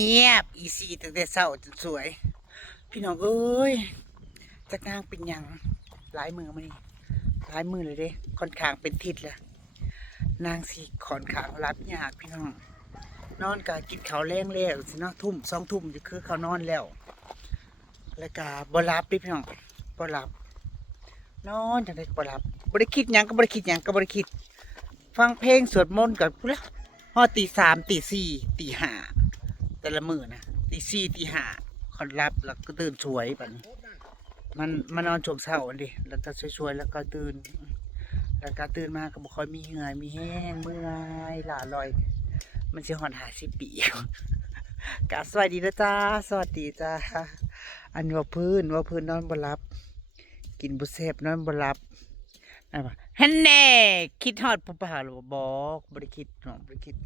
เงียบอีซีตั้งแต่เช้าจนสวยพี่น้องเอ้ยจากนางเป็นหยังหลายมือมานี่หลายมือเลยเด้ค่อนข้างเป็นทิศเลยนางสีค่อนข้างรับยากพี่น้องนอนกะกินข้าวแรงแล้วสิเนาะทุ่ม2 ทุ่มจะคือเขานอนแล้วแล้วก็บ่หลับดิพี่น้องบ่หลับนอนจังได๋ก็บ่หลับบ่ได้คิดหยังก็บ่ได้คิดหยังก็บ่ได้คิดฟังเพลงสวดมนต์กับพุ่นละฮอดตี 3ตี 4ตี 5แต่ละมื้อนะตี 4ตี 5ค่อนหลับแล้วก็ตื่นสวยบัดนี้มันมานอนช่วงเช้าอันดิแล้วก็สวยๆแล้วก็ตื่นแล้วก็ตื่นมาก็บ่ค่อยมีเหงื่อมีแห้งเมื่อยล้าลอยมันสิฮอด50 ปี กะสวัสดีนะจ้าสวัสดีจ้าอันว่าพื้นนอนบ่หลับกินบุเสบนอนบ่หลับนั่นว่าฮันแน่คิดฮอดผู้ป่าหรือบอกบ่ได้คิดน้องบ่ได้คิด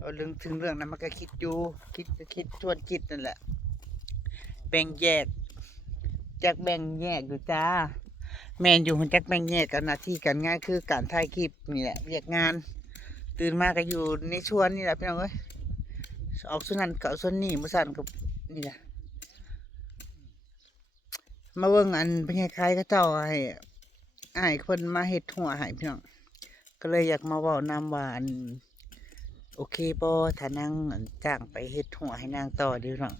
เอาเรื่องถึงเรื่องนั้นมันก็คิดอยู่คิดก็คิดชวนคิดนั่นแหละแบ่งแยกจากแบ่งแยกอยู่จ้าแม่นอยู่จักแบ่งแยกกันหน้าที่กันง่ายคือการถ่ายคลิปนี่แหละเรียกงานตื่นมาก็อยู่ในชวนนี่แหละพี่น้องเอ้ยออกส่วนนั้นก็ส่วนนี้บ่สั่นก็นี่แหละมาเบิ่งอันเป็นคล้ายๆก็เจ้าให้คนมาเฮ็ดหัวให้พี่น้องก็เลยอยากมาเว้านำว่าอันโอเคบ่ถ้านางจ้างไปเฮ็ดหัวให้นางต่อเด้อพี่น้อง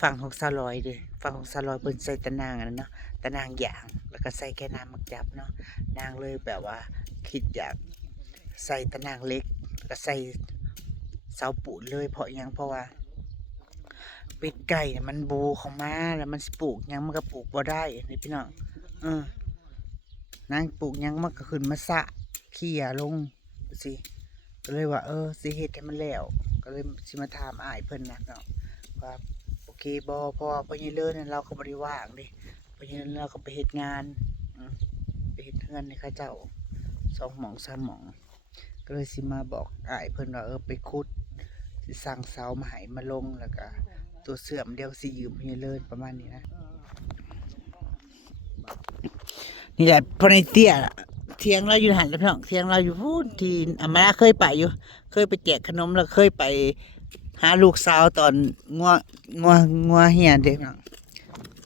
ฟังของ200เด้อฟังของ200เพิ่นใส่ตะนางอันนั้นเนาะตะนางย่างแล้วก็ใส่แค่น้ำมักจับเนาะนางเลยแบบว่าคิดอยากใส่ตะนางเล็กแล้วใส่เสาปูนเลยเพราะหยังเพราะว่าเป็ดไก่เนี่ยมันบูเข้ามาแล้วมันสิปลูกหยังมันก็ปลูกบ่ได้นี่พี่น้องนางปลูกหยังมันก็ขึ้นมาสะเขี่ยลงสิก็เลยว่าสิเฮ็ดให้มันแล้วก็เลยสิมาถามอ้ายเพิ่นนะเนาะว่าโอเคบ่พอพ่อใหญ่เลิศนั่นเราก็บ่ได้ว่างเด้พ่อใหญ่เลิศเราก็ไปเฮ็ดงานไปเฮ็ดเฮือนให้เขาเจ้า2 หม่อง 3 หม่องก็เลยสิมาบอกอ้ายเพิ่นว่าไปขุดสิสั่งเสามาให้มาลงแล้วก็ตัวเสื่อมเดี๋ยวสิยืมพ่อใหญ่เลิศประมาณนี้นะนี่แหละพอในเตี้ยเทียงเราอยู่หันแล้วพี่น้องเทียงเราอยู่พูดที่อามาเคยไปอยู่เคยไปแจกขนมแล้วเคยไปหาลูกสาวตอนงัวเหียเด็กน้อง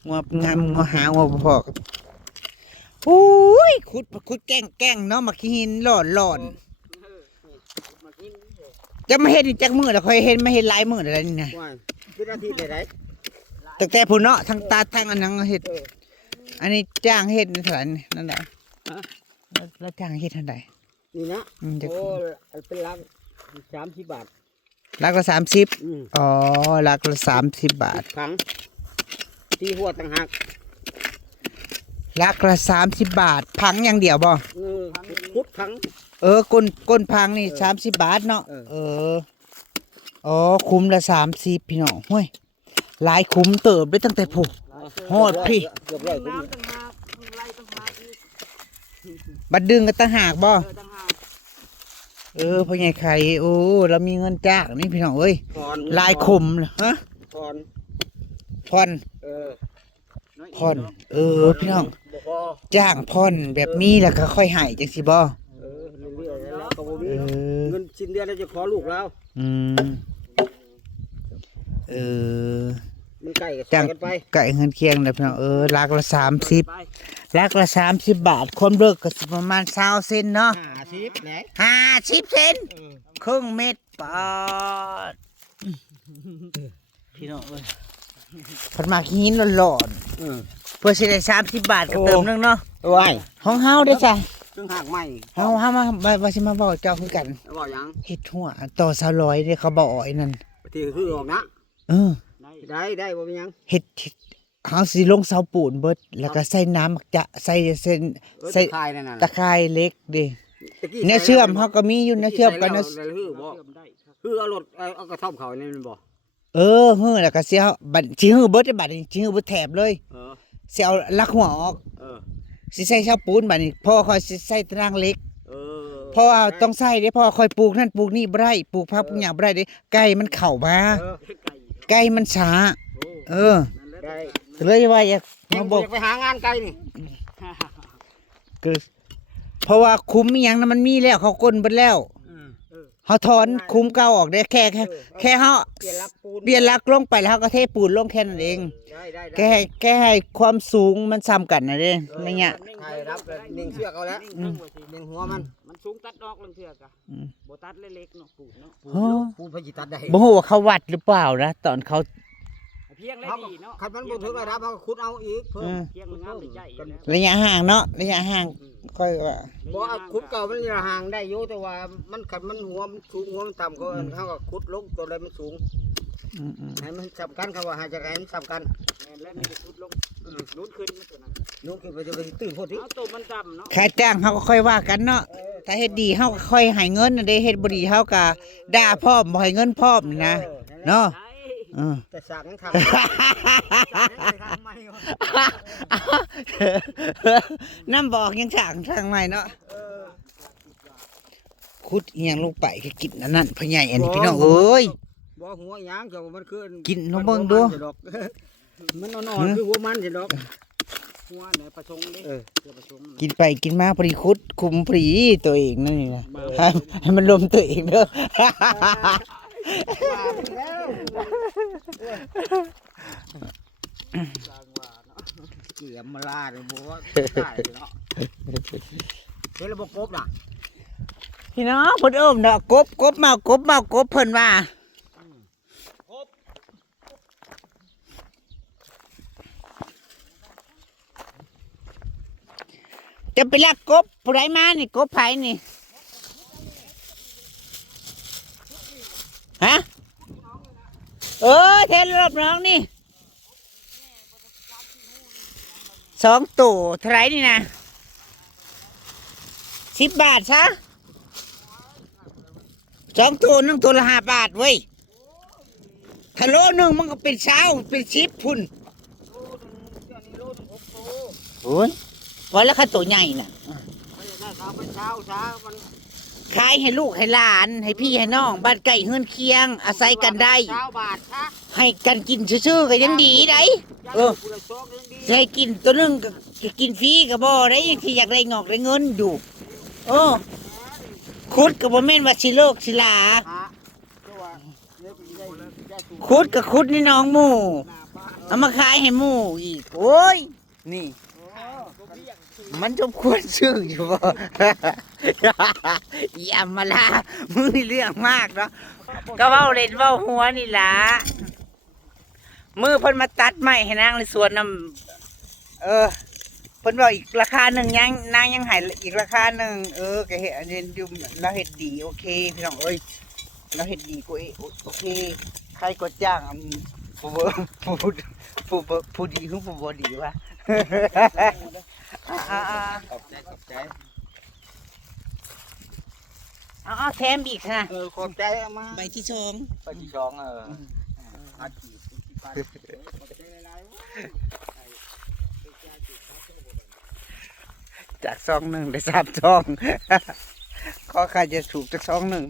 งัวงามงัวหางัวพอกโอ้ยขุดแกล้งเนาะมาขี้หินหล่อนจะมาเห็นจักมือแล้วค่อยเห็นมาเห็นลายมืออะไรนี่นะเป็นอาทิตย์ได้แต่ผู้เนาะทั้งตาทั้งอันนั้นเห็ดอันนี้จ้างเห็ดในฐานนั่นแหละแล้วจ้างเห็ดเท่าไหร่นี่นะโอ้เป็นลัก30 บาทลักละ30อ๋อลักละ30 บาทถังตีหัวต่างหากลักละ30 บาทพังอย่างเดียวบ่พุดถังก้นพังนี่30 บาทเนาะอ๋อคุ้มละ30พี่น้องห้วยหลายคุ้มเติบได้ตั้งแต่ผู้ฮอดพี่บัดดึงก็ตั้งหากบ่พ่อใหญ่ไข่โอ้เรามีเงินจ้างนี่พี่น้องเอ้ยลายคมฮะผ่อนพี่น้องจ้างผ่อนแบบมีแล้วก็ค่อยให้จังสิบ่เงินสิ้นเดือนเราจะขอลูกแล้วมันใกล้กันไปไก่เงินเคียงเลยพี่น้องลักละ30ลักละ30 บาทความเลิกก็ประมาณ20 เซนเนาะ50ไหน50 เซนครึ่งเม็ดปอดพี่น้องผัดมาขี้หินหลอนเพื่อสิได้30 บาทก็เติมนึงเนาะว้ายห้องเฮาได้จ้ะซึ่งหากใหม่เฮามาสิมาบอกเจ้าคือกันบอกยังเฮ็ดหัวต่อ200เด้เขาบอกอ้อยนั่นที่คือออกนะได้บ่เป็นยังเฮ็ดเฮาสิลงเสาปูนเบิดแล้วก็ใส่น้ำจะใส่เส้นใส่ตะไคร้เล็กดิเนื้อเชื่อมเฮาก็มีอยู่เนื้อเชื่อมกันนะคือเอารถเอากระท่อมเขานี่มันบ่ฮื้อแล้วก็สิเฮาบัดสิฮื้อเบิดบัดนี้สิฮื้อเบิดแถบเลยสิเอาลักหัวออกสิใส่เสาปูนบัดนี้พ่อค่อยสิใส่ตารางเล็กเพราะว่าต้องใส่เด้เพราะค่อยปลูกนั่นปลูกนี่บ่ได้ปลูกผักปลูกหยังบ่ได้เด้ไก่มันเข้ามาไก่มันช้าเลยว่าอยากมาบอกไปหางานไก่นี่คือเพราะว่าคุ้มมีหยังนั้นมันมีแล้วเขาก้นเบิดแล้ว เฮาถอนคุ้มเก่าออกได้แค่เฮา เปลี่ยนลักปูน เปลี่ยนลักลงไปแล้วเฮาก็เทปูนลงแค่นั้นเอง ได้ แค่ให้ความสูงมันซ้ำกันนะเด้ไม่เงี้ย ใช่รับเลยนิ่งเชือกเอาแล้วนิ่งหัวมัน มันสูงตัดดอกลังเทือกอะบ่ตัดเล็กๆเนาะปูนเนาะ ปูนพจิตัดได้ บ่ฮู้ว่าเขาวัดหรือเปล่านะตอนเขา เพียงเลยดีเนาะ คันมันบ่ถึงระดับเขาก็ขุดเอาอีกเพิ่ม เพียงงามได้ใจอยู่แล้ว ระยะห่างเนาะระยะห่างค่อยว่า บ่ขุดเก่ามันจะห่างได้อยู่แต่ว่ามันคันมันหัวมันสูงหัวมันต่ำเขาก็ขุดลงตัวใดมันสูง อืม ให้มันสำคัญเขาว่าหาจากไหนมันสำคัญ แล้วมันจะสุดลงลุ้นขึ้นมาตัวนั้น นุ่งขึ้นไปจะไปตื่นพอดี เอาตัวมันต่ำเนาะ ค่าจ้างเขาก็ค่อยว่ากันเนาะถ้าเฮ็ดดีเขาก็ค่อยให้เงินน่ะเด้เฮ็ดบ่ดีเขาก็ด่าพร้อมบ่ให้เงินพร้อมนี่นะเนาะ ได้ เออ แต่สั่งทำทำไมวะ น้ำบอกยังฉางทางใหม่เนาะขุดเอียงลงไปก็กินอันนั้นพ่อใหญ่อันนี้พี่น้องเอ้ย บ่หัวหยางก็มันคือ กินลองเบิ่งดู มันนอนคือหัวมันสิดอก หัวเนี่ยประชงดิเพื่อประชง กินไปกินมาพอดีคุดคุมพอดีตัวเองนั่นนี่นะให้มันลมตัวเองเด้อ เกี่ยมมาลาเลยบ่ว่าได้เนาะเฮ็ดระบบกบน่ะ พี่น้องเพิ่นเอิ้มเนาะกบมากบเพิ่นว่าจะไปลักกบผู้ใดมานี่กบไผนี่ฮะเทนรอบน้องนี่2ตัวเท่าไหร่นี่นะ10 บาทซะ2ตัว1ตัวละ5 บาทเว้ยถ้าโลนึงมันก็เป็นเป็น10พุ่นโอ้ยพอแล้วค่าตัวใหญ่น่ะ ไม่ได้เขาไปเช้ามัน ขายให้ลูกให้หลานให้พี่ให้น้องบ้านไก่เฮือนเคียง อาศัยกันได้ 9 บาทซะ ให้กันกินซื่อๆก็ยังดีได้สิให้กินตัวหนึงก็กินฟรีก็บ่ได้ที่อยากได้งอกได้เงินอยู่โอ้คุดก็บ่แม่นว่าสิเลิกสิลาคุดก็คุดในน้องหมู่เอามาขายให้หมู่อีกโอ้ยนี่ มันสมควรชื่ออยู่บ่ อย่ามาลามึงนี่เรื่องมากเนาะก็เว้าเล่นเว้าหัวนี่ล่ะมือเพิ่นมาตัดไม้ให้นางในสวนนำเพิ่นบอกอีกราคาหนึ่งยังนางยังให้อีกราคาหนึ่งก็เฮ็ดอันนี้อยู่เราเฮ็ดดีโอเคพี่น้องเอ้ยเราเฮ็ดดีกว่าโอเคใครก็จ้างผู้ดีคือผู้บ่ดีวะ ขอบใจ เอาแถมอีกค่ะ ขอบใจเอามา ใบที่สอง ไปที่สองอาชีพขอบใจหลายๆ จากซองหนึ่งได้3 ซอง ขอใครจะถูกจากซองหนึ่ง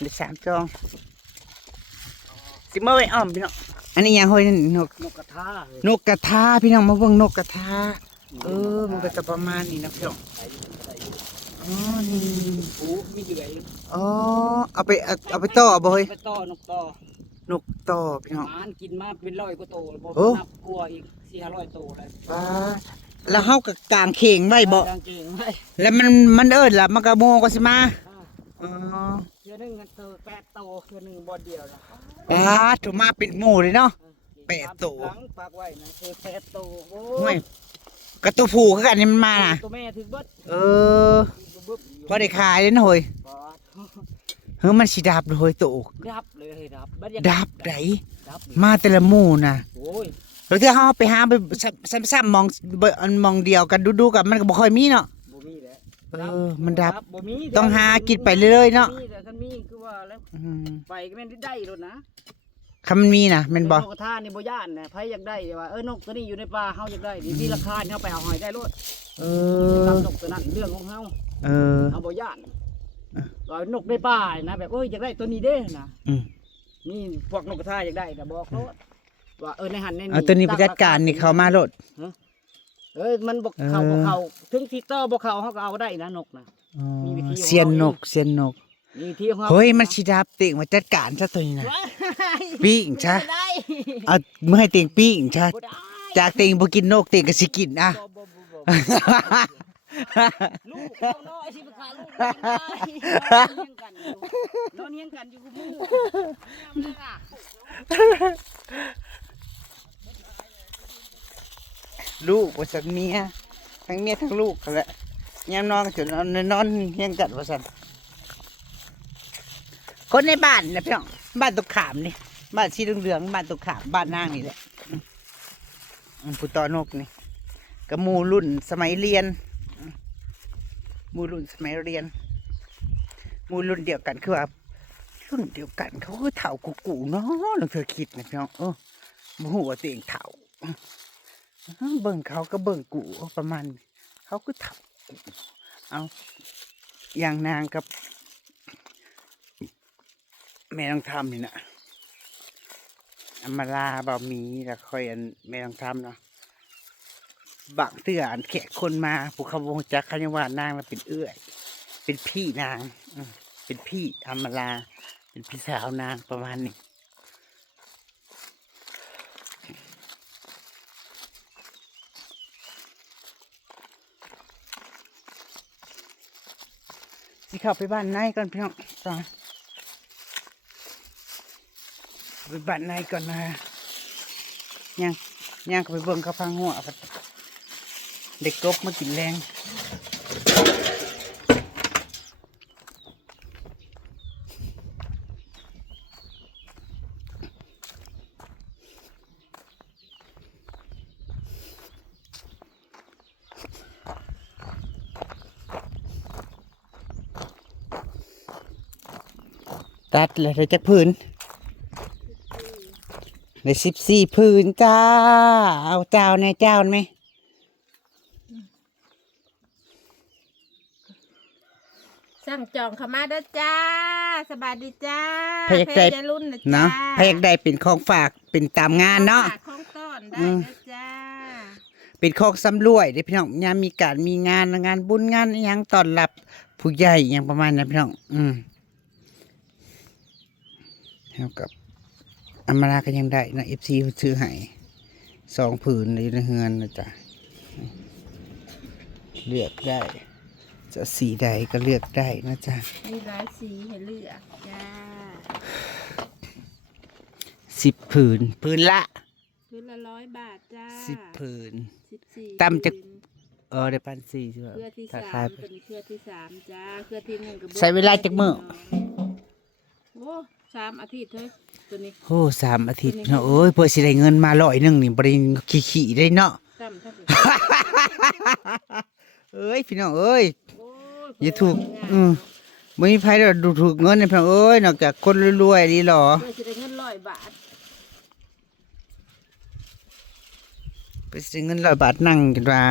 ได้3 ซองสิเมื่อไว้อ้อมพี่น้องอันนี้ยังห้อยนก นกกระทาน กกระทาพี่น้องมาเบิ่งนกกระทามันก็จะประมาณนี้นะพี่น้องอ๋อนี่ ปูมีเหยื่อ อ๋อเอาไปต่อบ่เฮ้ย ไปต่อนกต่อน กต่อพี่น้อง หมานกินมาเป็น100กว่าโตบ่ โอ้ นับกลัวอีก400โตเลย ว้าแล้วเฮาก็กางเข่งไว้บ่ กางเกงไว้ แล้วมันเอิ้นล่ะมันก็โมก็สิมาอ๋อ เทื่อนึงกันเตอ8โตเทื่อนึงบ่เดียวนะ ถูกมาเป็นหมู่เลยเนาะ 8 โต หลังปากไว้นะคือ8โตโอ้ ห่วยกระตัวผู้คือกันนี่มันมาน่ะ ตัวแม่ถึงเบิด บึ๊บพอได้ขายเลยนะเฮ้ย บอด เฮ้ยมันสิดับเลยเฮ้ยโต ดับเลยดับบัด ดับได ดับ มาแต่ละหมู่น่ะ โอ้ย แล้วถ้าเฮาไปหาไปซ้ำๆมองเดียวกันดูๆกันมันก็บ่ค่อยมีเนาะ บ่มีแล้ว มันดับ บ่มี ต้องหากินไปเรื่อยๆเนาะ มีแต่คันมีคือว่าแล้ว อืม ไปก็แม่นได้รถนะ คำมันมีน่ะแม่นบ่ นกกระทานี่บ่ย่านนะไผอยากได้ว่านกตัวนี้อยู่ในป่าเฮาอยากได้นี่มีราคาเฮาไปเอาหอยได้รถ เอ กั อบ นกตัวนั้นเรื่องของเฮา เออ เฮาบ่ย่านว่านกในป่านะแบบอยากได้ตัวนี้เด้นะ อืม มีพวกนกกระทาอยากได้ก็บอกเขาว่าในหันในนี้ เอาตัวนี้ไปจัดการนี่เขามาโลด มันบ่เข้าถึงที่ต่อบ่เข้าเฮาก็เอาได้นะนกนะ อ๋อ มีวิธีของ เซียนน เรา กเซียนนก นี่ที่ของ เฮ้ยมันสิดับเต็งมาจัดการซะตัวนี้นะปิ้งซะ ได้ เอาเมื่อให้เต็งปิ้งซะ บ่ได้ จากเต็งบ่กินนกเต็งก็สิกินอ่ะ ลูกเอาน้อยสิไปขาลูกนอนเฮียงกันอยู่กูมือ ลูกว่าสันเมียทั้งเมียทั้งลูกกันแหละยามนอนก็จะนอนเฮียงกันว่าสันคนในบ้านนะพี่น้องบ้านตุกขามนี่บ้านสีเหลืองๆบ้านตุกขามบ้านนางนี่แหละผู้ต่อนกนี่กับหมู่รุ่นสมัยเรียนหมู่รุ่นสมัยเรียนหมู่รุ่นเดียวกันคือว่ารุ่นเดียวกันเขาคือเถ่ากูเนาะลองเธอคิดนะพี่น้องบ่ฮู้ว่าตัวเองเถ่าเบิ่งเขาก็เบิ่งกูประมาณเขาก็เถ่าเอาอย่างนางกับแม่ต้องทำนี่นะอำมาลาบ่มีแล้วค่อยอันแม่ต้องทำเนาะบางเตือนแขกคนมาผู้เขาวงจักเขายังว่านางมันเป็นเอื้อยเป็นพี่นางเป็นพี่อำมาลาเป็นพี่สาวนางประมาณนี้สิเข้าไปบ้านนายก่อนพี่น้องจ้าไปบ้านนายก่อนนะย่างก็ไปเบิ่งเขาพังหัวเด็กกบมากินแรงตัดเลยได้จักพื้นได้14พื้นจ้าเอาเจ้าในเจ้าไหม สั่งจองเข้ามาเด้อจ้าสบายดีจ้า พยากได้ เพจรุ่นนะ เนาะ จ้า พยากได้เป็นของฝากเป็นตามงานเนาะ ฝกของต้อนได้เด้อจ้า เป็นของสำรวยเด้อพี่น้องยามมีการมีงานบุญงานอิหยังต้อนรับผู้ใหญ่อหยังประมาณนั้นพี่น้องเท่ากับอำมาลาก็ยังได้นะ FC เพิ่นซื้อให้2ผืนอยู่ในเฮือนนะจ๊ะเลือกได้จะสีใดก็เลือกได้นะจ๊ะ มีหลายสีให้เลือกจ้า 10ผืนผืนละ พื้นละ100 บาทจ้า 10ผืน 14 ตำจาก ได้1,400ใช่ไหม เครือที่ ถ้า สา ขาย ม ไป เป็นเครือที่3จ้าเครือที่1กับ ใช้เวลาจักมื้อ โอ้3 อาทิตย์เฮ้ยตัวนี้ โอ้3 อาทิตย์เนาะเอ้ยเพื่อสิได้เงินมา100นี่บ่ได้ขี้ได้เนาะ ตั้มทั้งหมด เอ้ยพี่น้องเอ้ย โอ้ย อย่าถูกบ่มีไผได้ดูถูกเงินนะพี่น้องเอ้ยนอกจากคนรวยๆนี่หรอ เพื่อจะได้เงิน100 บาท ไปซื้อเงิน100 บาทนั่งจนว่า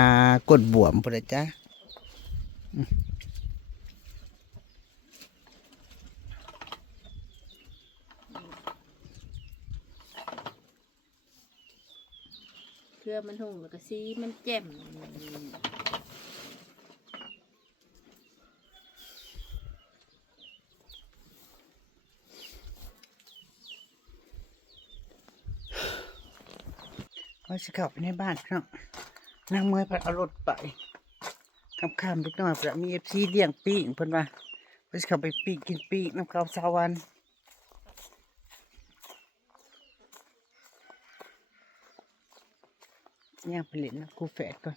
กดบวมพุ่นล่ะจ้ะ เครือมันหุ่งแล้วก็สีมันแจ่ม ว่าสิเข้าไปในบ้านพี่น้องนางเมื่อยเพิ่นเอารถไปค่ำๆเล็กน้อยเพิ่นมี FC เลี้ยงปิ้งเพิ่นว่าสิเข้าไปปิ้งกินปิ้งน้ำข้าวเช้าวันย่างไปเล่นน้ำกูแฝดก่อน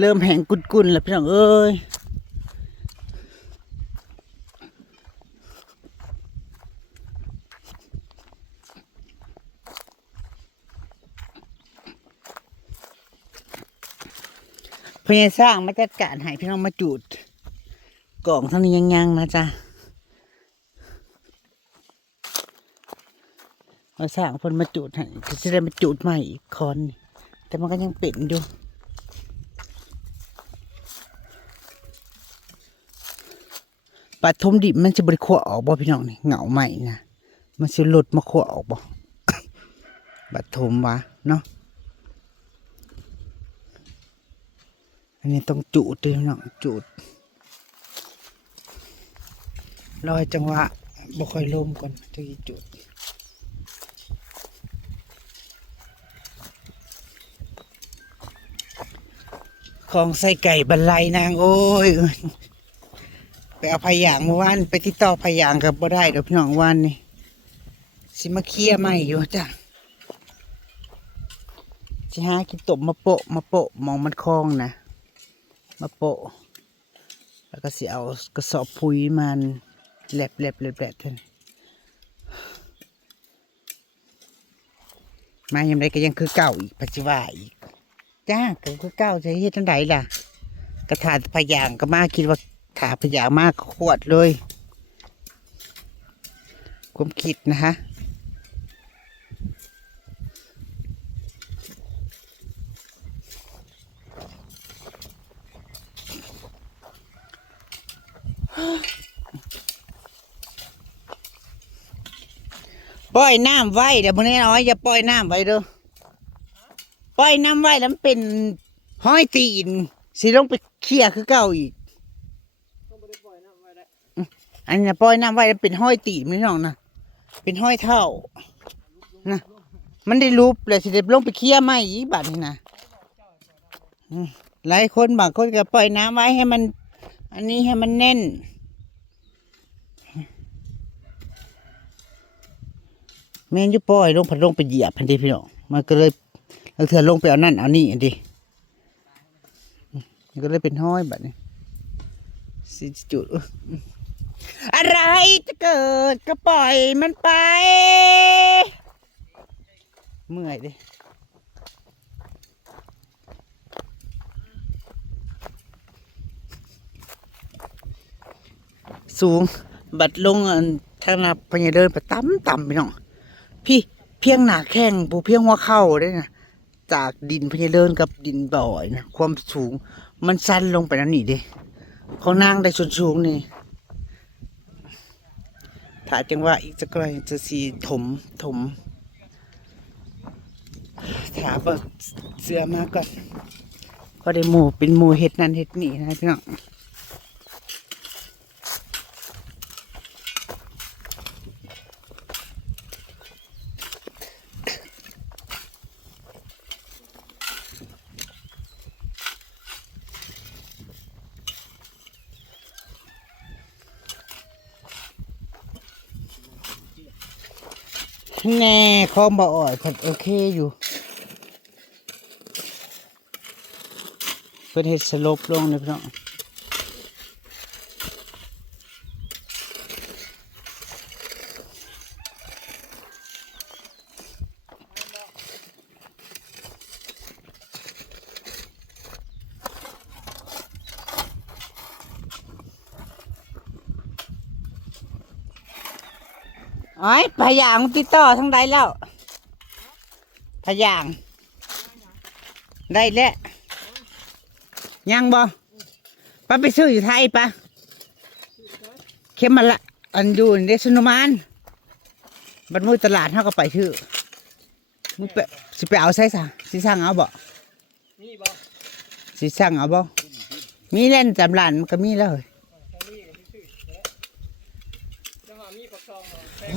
เริ่มแห้งกุนๆแล้วพี่น้องเอ้ยพยายสร้างมาจัดการให้พี่น้องมาจุดกล่องเท่านี้ยังๆนะจ๊ะมาสร้างเพิ่นมาจุดให้ก็จะได้มาจุดใหม่อีกคอนนี่แต่มันก็ยังเป็นอยู่ ปฐมดิบมันจะบริขั่วออกบ่พี่น้องนี่เหงาใหม่นะมันจะหลุดมาขั่วออกบ่ ปฐมวะเนาะอันนี้ต้องจูดด้วยพี่น้องจูดรอยจังหวะบ่ค่อยลมก่อนจะจูดของใส่ไก่บรรลัยนางโอ้ยไปเอาพยางเมื่อวานไปติดต่อพยางกับบ่ได้เดี๋ยวพี่น้องวันนี่สิมาเคลียร์ใหม่อยู่จ้ะสิหากินตบมาโปะมองมันคลองนะมาโปะแล้วก็สิเอากระสอบปุ๋ยมันแหลบท่านมายามใดก็ยังคือเก่าอีกปัจจุบันอีกจ้าก็คือเก่าจะเฮ็ดจังไดล่ะกระถาพยางก็มาคิดว่าถาพยางมากขวดเลยความคิดนะฮะปล่อยน้ำไว้เดี๋ยวพวกนี้น้อยอย่าปล่อยน้ำไว้เด้อปล่อยน้ำไว้แล้วมันเป็นห้อยตีนสิลงไปเคลียร์คือเก่าอีกอันนี้ปล่อยน้ำไว้แล้วเป็นห้อยตีนไม่น้องนะเป็นห้อยเท่านะมันได้รูปเลยสิเด็บลงไปเคลียร์ไม่อีกบาดนี่นะหลายคนบางคนก็ปล่อยน้ำไว้ให้มันอันนี้ให้มันแน่นแม่นยุปล่อยลงผัดลงไปเหยียบพันดีพี่น้องมันก็เลยเธอลงไปเอานั่นเอานี่อันดีมันก็เลยเป็นห้อยแบบนี้สิจุดอะไรจะเกิดก็ปล่อยมันไปเมื่อยดิสูงบัดลงทางนับพญาเดินไปต่ำไปน้องพี่เพียงหนาแข้งปูเพียงหัวเข่าได้นะจากดินพญาเดินกับดินบ่อยนะความสูงมันสั้นลงไปนั่นนี่ดิของนางได้ส่วนสูงนี่ถ้าจังว่าอีกจะไกลจะสีถมถาเบิกเสื้อมาก่อนก็ได้หมู่เป็นหมู่เห็ดนั่นเห็ดนี่นะพี่น้องแน่คลองบ่ออ่อยผัดโอเคอยู่เพื่อเห็ดสลบลงเลยพี่น้องไอ้พยางติดต่อทั้งใดแล้วพยางได้แล้วยังบ่ป้าไปซื้ออยู่ไทยปะเข็มมาละอันอยู่ในสนุมานบัดมือตลาดเขาก็ไปซื้อมึงไปสิไปเอาใส่สั่งสิสั่งเอาบ่สิสั่งเอาบ่มีเล่นจำหลานมันก็มีแล้ว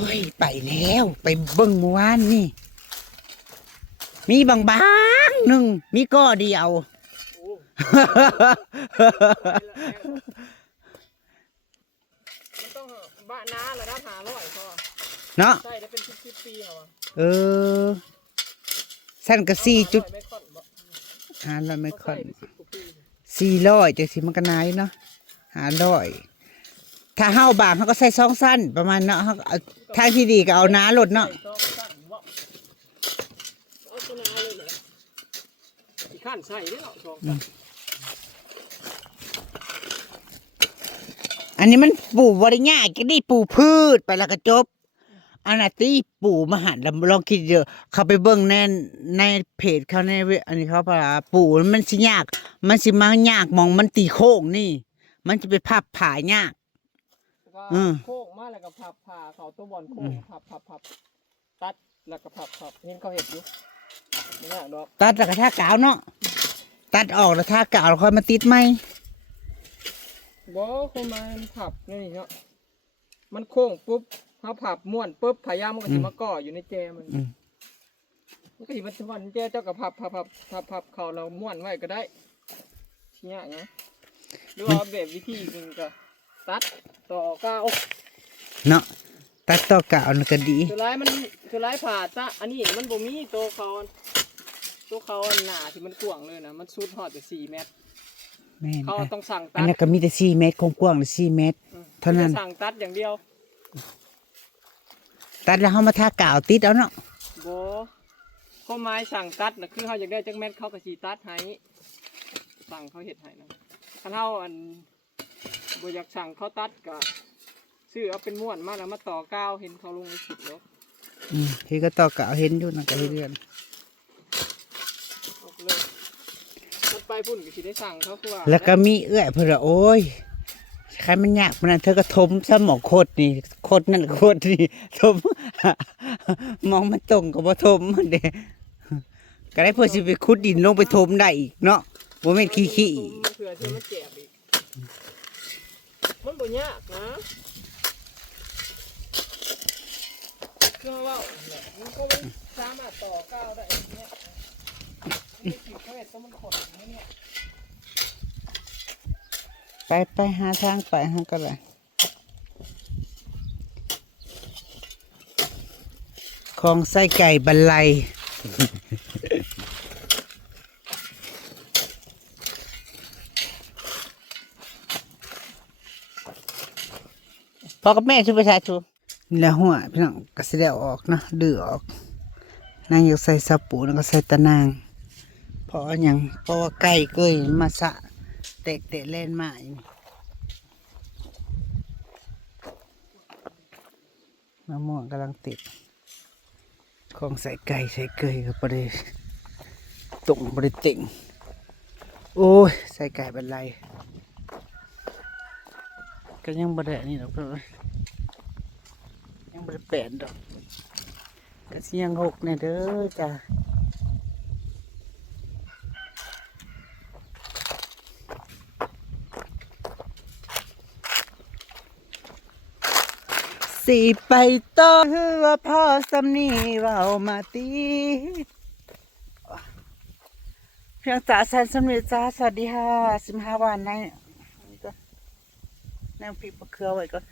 เฮ้ยไปแล้วไปเบิ่งเมื่อวานนี่มีบางหนึ่งมีก้อเดียวมันต้องบ้าน้าระดับ500พอ เนาะ ใช่ได้เป็น10ปีเหรอ สั้นก็4 จุด ไม่ค่อนบ่ 500ไม่ค่อน400จังสิมันก็นายเนาะ500ถ้าเฮาบางเขาก็ใส่2 สั้นประมาณเนาะเขาเอาทางที่ดีก็เอาน้าลดเนาะ ต้องสั้นบ่เอาตัวน้าเลยเหรอที่ขั้นใส่ได้หรอ2สั้น อันนี้มันปลูกบริญญาก็ดีปลูกพืชไปแล้วก็จบอันนั้นที่ปลูกมหันต์ลองคิดเยอะเขาไปเบิ่งในเพจเขาในอันนี้เขาพาปลูกมันสิยากมันสิมายากมองมันตีโค้งนี่มันจะไปพับผายาก ก็ อืม โค้งมาแล้วก็พับผ่าเขาตัวบอลโค้งพับตัดแล้วก็พับเห็นเขาเห็ดอยู่ไม่ยากดอก ตัดแล้วก็ทากาวเนาะตัดออกแล้วทากาวแล้วค่อยมาติดไหม บ่คนมาพับนี่เนาะมันโค้งปุ๊บเขาพับม้วนปุ๊บพยายามมันก็สิมาก่ออยู่ในแจมัน อืม มันก็สิมันวันแจเจ้าก็พับเขาเราม้วนไว้ก็ได้เชี่ยนะหรือว่าแบบวิธีนึงก็ตัดต่อก้าว เนาะตัดต่อกาวนั่นก็ดี สุดท้ายผ่าซะอันนี้มันบ่มีตัวเขาหนาที่มันกว้างเลยนะมันสุดฮอดแต่4 เมตร แม่น เขา ค่ะ ต้องสั่งตั อัน ด นั้นก็มีแต่4 เมตรกว้างๆเลย4 เมตร เท่านั้น จะสั่งตัดอย่างเดียว ตัดแล้วเขามาทากาวติดเอาเนาะ บ่ข้อไม้สั่งตัดนะคือเขาอยากได้จักเม็ดเขาก็สิตัดให้สั่งเขาเฮ็ดให้นะคันเฮาบ่อยากสั่งเขาตัดก็ซื้อเอาเป็นม้วนมาแล้วมาต่อกาวเห็นเขาลงในคลิปแล้ว ที่ก็ต่อกาวเห็นอยู่นั่นก็เรื่อย เอาเลยมันไปพุ่นก็สิได้สั่งเขาคือว่า ๆแล้วก็มีเอื้อยเพิ่นว่าโอ้ยใครมันยากมันนั้นเธอก็ทมซะหมอโคตรนี่โคตรนั่นโคตรนี่ทม มองมันตรงก็บ่ทมเด้ก็ได้เพื่อสิไปขุดดินลงไปทมได้อีกเนาะบ่แม่นขี้ มันเผื่อที่มันแจ็บอีกมันบ่ยากนะคือว่ามันก็ไม่สามารถต่อกาวได้อย่างเงี้ยนี่คิดเขาเห็นต้องมันขดอย่างเงี้ย ไปหาทางไปหาก็ได้ของไส้ไก่บรรลัย พ่อกับแม่ช่วยประชาชนนี่แหละหัวพี่น้องก็สิได้เอาออกเนาะดื้อออกนางอยากใส่สาปูแล้วก็ใส่ตะนางเพราะหยังเพราะว่าไก่เกยมาสะเตะเล่นมาอีกมะม่วงกำลังติดของใส่ไก่ใส่เกยก็บ่ได้ตรงบ่ได้เต่งโอ้ยใส่ไก่เป็นไรก็ยังบ่ได้อันนี่ดอกเพิ่นว่ายังบ่ได้แปลนดอกก็สิยังหกแน่เด้อจ้ะสิไปต่อคือว่าพ่อสำนีเว้ามาติเพียงจ๋าแสนสำนีจ้าสวัสดีค่ะ15 วันในนี่ก็แนวพริกมะเขือไว้ก่อน